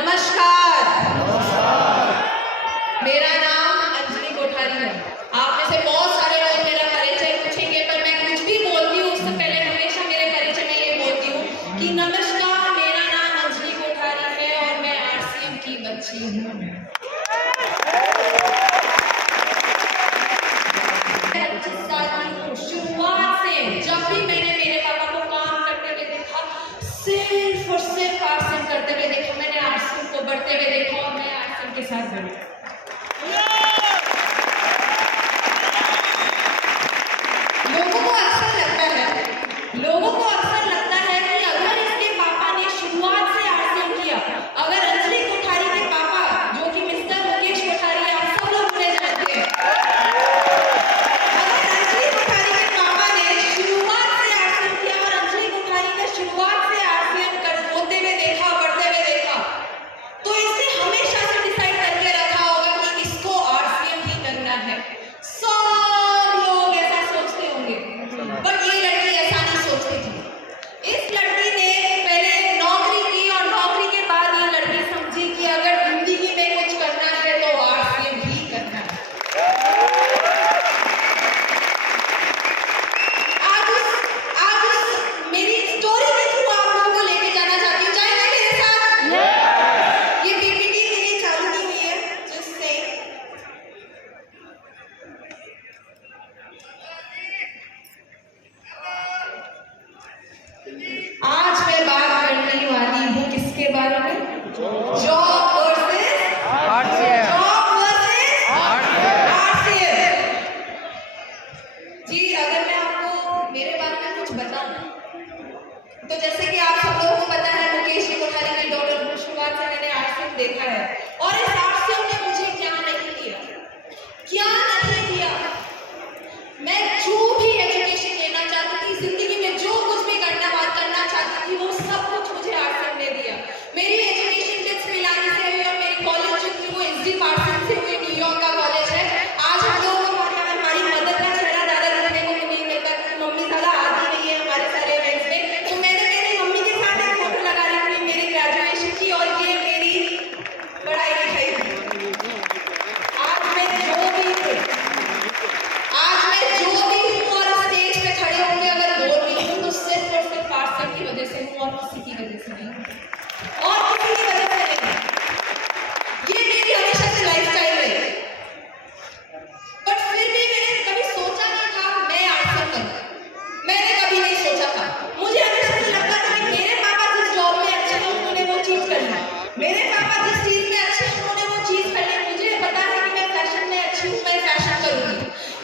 नमस्कार। मेरा नाम अंजलि कोठारी है। आप में से बहुत सारे लोग मेरा परिचय पूछेंगे, पर मैं कुछ भी बोलती हूँ उससे पहले हमेशा मेरे परिचय में ये बोलती हूँ कि नमस्कार, मेरा नाम अंजलि कोठारी है और मैं आरसीएम की बच्ची हूँ। शुरुआत से जब भी मैंने मेरे पापा को काम करते हुए देखा, सिर्फ और सिर्फ आरसीएम करते हुए देखा, मैंने आरसीएम को बढ़ते हुए देखा और मैं आरसीएम के साथ बढ़ी। लोगों को अक्सर लगता है कि अगर इसके पापा ने शुरुआत से आरसीएम किया, अगर अंजलि कोठारी के पापा जो कि मिस्टर मुकेश कोठारी है, आप सब लोग उन्हें जानते हैं, अगर अंजलि कोठारी के पापा ने शुरुआत से आरसीएम किया और अंजलि कोठारी ने शुरुआत से आरसीएम होते हुए देखा, बढ़ते हुए देखा, तो इसने हमेशा से डिसाइड करके रखा होगा कि इसको आरसीएम ही करना है। सब लोग ऐसा सोचते होंगे, बट ये लड़की ऐसा नहीं सोचती थी। इस लड़की ने पहले नौकरी की और नौकरी के बाद ये लड़की समझी कि अगर जिंदगी में कुछ करना है तो आरसीएम ही करना है। आज मेरी स्टोरी के थ्रू आप लोगों को लेके जाना चाहती हूँ। जाएंगे मेरे साथ? ये पीपीटी मेरी चालू की हुई है, जिससे आज मैं बात करने वाली हूँ किसके बारे में? Job versus RCM. जी, अगर मैं आपको मेरे बारे में कुछ बताऊं, तो जैसे कि आप सब लोगों को पता है, मुकेश कोठारी की डॉटर को शुरुआत से मैंने आरसीएम देखा है और इस आरसीएम ने मुझे क्या नहीं दिया। मैं जो भी एजुकेशन लेना चाहती थी, जिंदगी में जो कुछ भी करना चाहती थी, वो सब कुछ मुझे आरसीएम ने दिया। मेरी एजुकेशन टिप्स मिलानी से हुई और मेरी कॉलेज जो थी वो एसडी पार्सन से हुई, न्यूयॉर्क का कॉलेज है। आज हम लोगों को हमारी मदर का चेहरा ज़्यादा देखने को नहीं मिलता क्योंकि मम्मी ज़्यादा आती नहीं है हमारे सारे इवेंट्स में, तो मैंने मेरी मम्मी के साथ एक फोटो लगा ली थी मेरी ग्रेजुएशन की, और ये मेरी पढ़ाई लिखाई थी। आज मैं जो भी हूँ और स्टेज पे खड़े होंगे अगर बोल रही हूँ, तो सिर्फ और सिर्फ आरसीएम की वजह से हूँ और किसी की वजह से नहीं, और किसी की वजह से नहीं। ये मेरी हमेशा से लाइफस्टाइल रही, बट फिर भी मैंने कभी सोचा नहीं था मैं आरसीएम करूँ। मैंने कभी नहीं सोचा था। मुझे हमेशा से लगता था कि मेरे पापा जिस जॉब में अच्छे हैं उन्होंने वो चीज़ करनी, मेरे पापा जिस चीज़ में अच्छे हैं उन्होंने वो चीज़ करनी। मुझे पता है कि मैं फैशन में अच्छी हूँ, मैं फैशन करूँगी,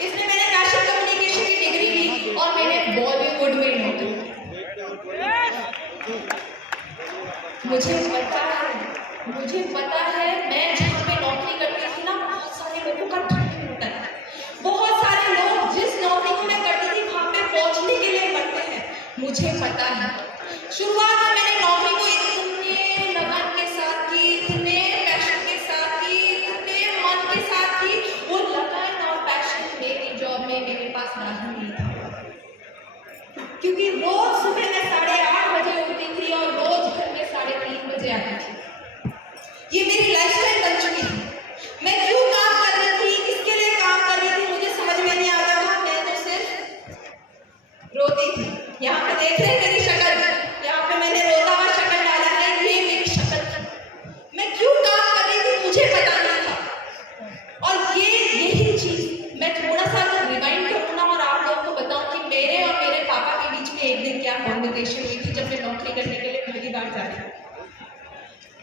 इसलिए मैंने फैशन कम्युनिकेशन की डिग्री ली और मैंने बॉलीवुड में नौकरी। मुझे पता है मैं जहाँ पे नौकरी करती थी ना, बहुत सारे लोगों का ड्रीम होता है। बहुत सारे लोग जिस नौकरी को मैं करती थी वहाँ पे पहुँचने के लिए मरते हैं। मुझे पता है शुरुआत में मैंने नौकरी को इतने लगन के साथ की, इतने पैशन के साथ की, इतने मन के साथ की। वो लगन और पैशन मेरी जॉब में मेरे पास नहीं था, क्योंकि रोज सुबह मैं 8:30 बजे उठती थी और रोज घर में 3:30 बजे आती थी। ये मेरी लाइफस्टाइल बन चुकी थी। मैं क्यों काम कर रही थी, किसके लिए काम कर रही थी, मुझे समझ में नहीं आता था। मैं तो सिर्फ रोती थी। यहाँ पे देख रहे हैं मेरी शक्ल, यहाँ पे मैंने रोता हुआ शक्ल डाला है, ये मेरी शक्ल थी। मैं क्यों काम कर रही थी मुझे पता नहीं था। और यही चीज मैं थोड़ा सा अगर रिवाइंड करूँ ना और आप लोगों को बताऊँ कि मेरे और मेरे पापा के बीच में एक दिन क्या कॉन्वर्सेशन हुई थी जब मैं नौकरी करने के लिए पहली बार जा रही थी।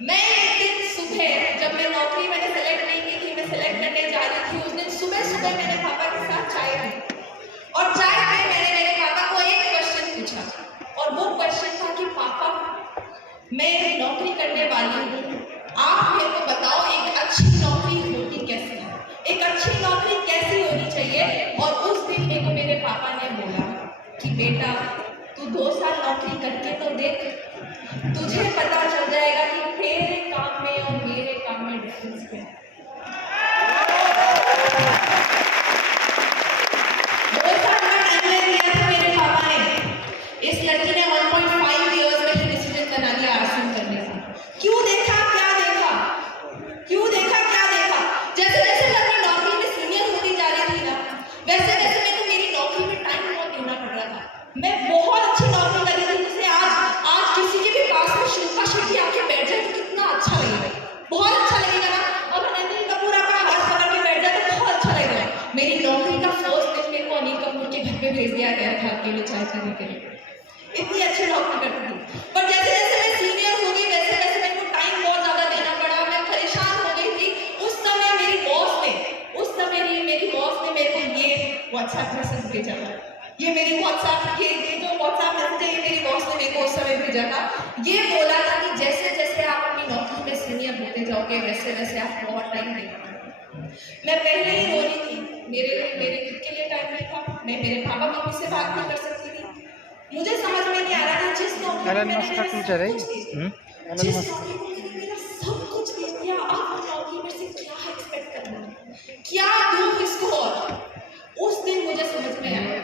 मैं एक दिन सुबह, जब मैं नौकरी मैंने सेलेक्ट नहीं की थी, मैं सेलेक्ट करने जा रही थी, उस दिन सुबह मैंने पापा के साथ चाय पी और चाय पे मैंने मेरे पापा को एक क्वेश्चन पूछा और वो क्वेश्चन था कि पापा, मैं नौकरी करने वाली हूँ, आप मेरे को बताओ एक अच्छी नौकरी होती कैसे है, एक अच्छी नौकरी कैसी होनी चाहिए। और उस दिन मेरे को मेरे पापा ने बोला कि बेटा तू 2 साल नौकरी करके तो देख, तुझे पता चल जाएगा कि तेरे काम में और मेरे काम में डिफरेंस क्या है। 2 साल का टाइम ले लिया था मेरे पापा ने। इस लड़की ने 1.5 इयर्स में डिसीजन बना लिया आरसीएम करने का। क्यों देखा, क्या देखा? मैं बहुत अच्छी नौकरी कर रही थी, जैसे आज आज किसी के भी पास में शिल्पा शेट्टी आके बैठ जाए तो कितना अच्छा लगेगा, बहुत अच्छा लगेगा ना। और अनिल कपूर आपका हाथ पकड़ के बैठ जाए तो बहुत अच्छा लगेगा। मेरी नौकरी का फर्स्ट दिन मेरे को अनिल कपूर के घर पे भेज दिया गया था अकेले चाय पीने के लिए, इतनी अच्छी नौकरी करती थी। पर जैसे जैसे मैं सीनियर हो गई वैसे वैसे मेरे को टाइम बहुत ज्यादा देना पड़ा, मैं परेशान हो गई थी। उस समय मेरी बॉस ने मेरे को ये व्हाट्सएप मैसेज भेजा था, ये मेरी व्हाट्सएप ये जो व्हाट्सएप मैसेज है ये मेरी बॉस ने मेरे को उस समय भेजा था। ये बोला था कि जैसे जैसे आप अपनी नौकरी में सीनियर होते जाओगे वैसे वैसे आप बहुत टाइम देंगे। मैं पहले ही रो रही थी, मेरे खुद के लिए टाइम नहीं था, मैं मेरे पापा मम्मी से बात नहीं कर सकती थी। मुझे समझ में नहीं आ रहा था जिस नौकरी में मैंने सब कुछ दे दिया, आप नौकरी में से क्या एक्सपेक्ट करना है, क्या दूं इसको। और उस दिन मुझे समझ में आया,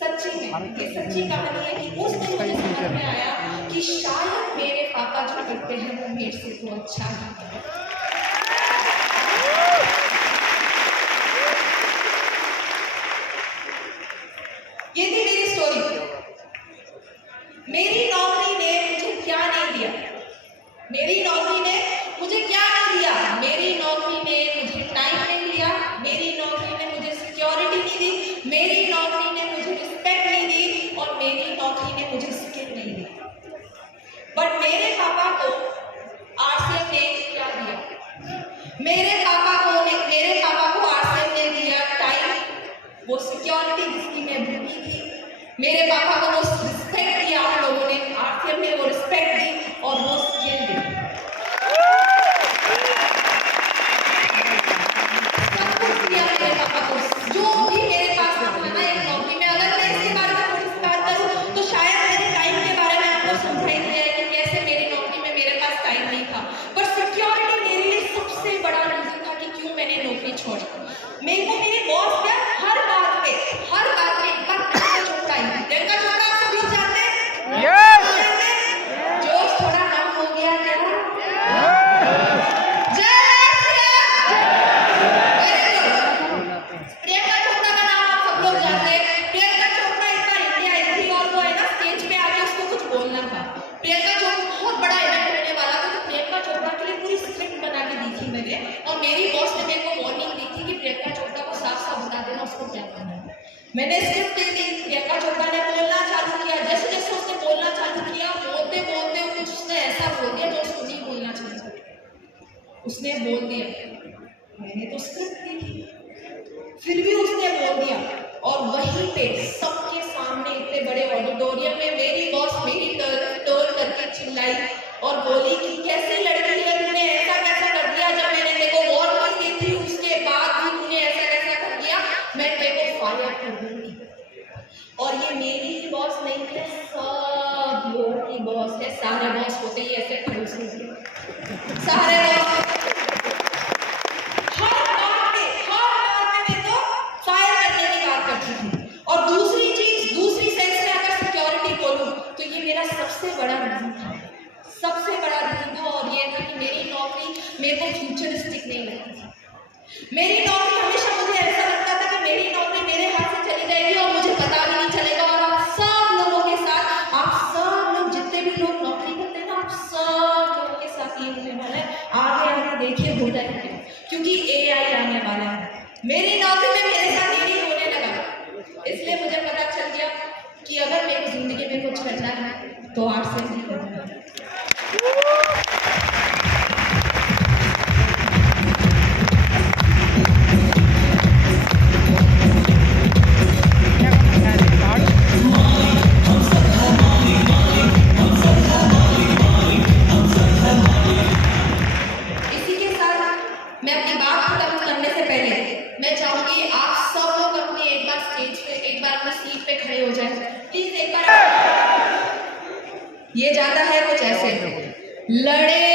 सच्ची में ये सच्ची कहानी है कि उस दिन मुझे समझ में आया कि शायद मेरे पापा जो करते हैं वो मेरे से तो अच्छा है। ये थी मेरी स्टोरी। मेरी नौकरी ने मुझे क्या नहीं दिया, मेरी नौकरी ने मुझे क्या नहीं दिया, मेरी नौकरी ने मुझे टाइम नहीं दिया, मेरी नौकरी ने मुझे सिक्योरिटी नहीं दी, मेरी नौकरी ने मुझे रिस्पेक्ट नहीं दी, और मेरी नौकरी ने मुझे स्किल नहीं दी। बट मेरे पापा को आरसीएम ने क्या दिया, मेरे पापा को आरसीएम ने दिया टाइम, वो सिक्योरिटी जिसकी मैं भूखी थी। मेरे पापा को वो रिस्पेक्ट दिया आप लोगों ने, आरसीएम ने वो रिस्पेक्ट दी और वो स्किल दी। सब कुछ दिया मेरे पापा को, जो भी मेरे पास था ना एक नौकरी में। अगर मैं इसके बारे में कुछ बात करूं तो शायद मेरे टाइम के बारे में आपको समझाई दिया है कि कैसे मेरी नौकरी में मेरे पास टाइम नहीं था। पर सिक्योरिटी मेरे लिए सबसे बड़ा रीजन था कि क्यों मैंने नौकरी छोड़ी। मेरे को मेरे बॉस ने हर बात पे एक बार प्रियंका चोपड़ा आई। प्रियंका चोपड़ा आप सब लोग जानते हैं? जोश थोड़ा कम हो गया क्या? जय प्रियंका चोपड़ा का नाम आप सब लोग जानते हैं। प्रियंका चोपड़ा एक बार इंडिया आई थी और वो है ना स्टेज पे आके उसको कुछ बोलना था। प्रियंका चोपड़ा बहुत बड़ा इवेंट होने वाला था, तो प्रियंका चोपड़ा के लिए पूरी स्क्रिप्ट बना के दी थी मैंने, और मेरी बॉस ने मेरे को वार्निंग दी थी कि प्रियंका चोपड़ा को साफ साफ बता देना उसको क्या करना है। मैंने स्क्रिप्ट दे दी, प्रियंका चोपड़ा ने बोलना चालू किया। जैसे जैसे उसने बोलना चालू किया, बोलते बोलते कुछ उसने ऐसा बोल दिया जो उसको नहीं बोलना चाहिए, उसने बोल दिया। मैंने तो स्क्रिप्ट दी थी, फिर भी उसने बोल दिया, और वहीं पे सबके सामने इतने बड़े ऑडिटोरियम में मेरी बॉस मेरी टर्न करके चिल्लाई और बोली कि कैसी लड़की है, तूने ऐसा कैसा कर दिया, जब मैंने तेरे को वार्निंग दी थी उसके बाद भी तूने ऐसा कैसा कर दिया, मैं तेरे को फायर कर दूंगी। और ये मेरी ही बॉस नहीं है, सब लोगों की बॉस है। सारे बॉस होते ही ऐसे खड़ूस होते, सारे बॉस हर बात में मैं तो फायर करने की बात करती थी। और दूसरी चीज, दूसरी सेंस में अगर सिक्योरिटी बोलूं तो ये मेरा सबसे बड़ा रीजन था, सबसे बड़ा रीजन था। और ये था कि मेरी नौकरी मेरे को फ्यूचरिस्टिक नहीं लगती थी। मेरी नौकरी हमेशा मुझे ऐसा लगता था कि मेरी नौकरी मेरे हाथ से चली जाएगी और मुझे पता भी नहीं चलेगा। और आप सब लोगों के साथ, आप सब लोग जितने भी लोग नौकरी करते हैं ना, आप सब लोगों के साथ ये होने वाला है। आगे आगे देखिए हो जाएगा, क्योंकि एआई आने वाला है। मेरी नौकरी में मेरे साथ यही होने लगा, इसलिए मुझे पता चल गया कि अगर मेरी जिंदगी में कुछ करना है तो आर्ट से ही करना है। इसी के साथ मैं अपनी बात खत्म करने से पहले मैं चाहूंगी आप सब लोग अपने एक बार स्टेज पे, एक बार अपनी सीट पे खड़े हो जाएं प्लीज। एक बार ये जाता है कुछ ऐसे, लड़े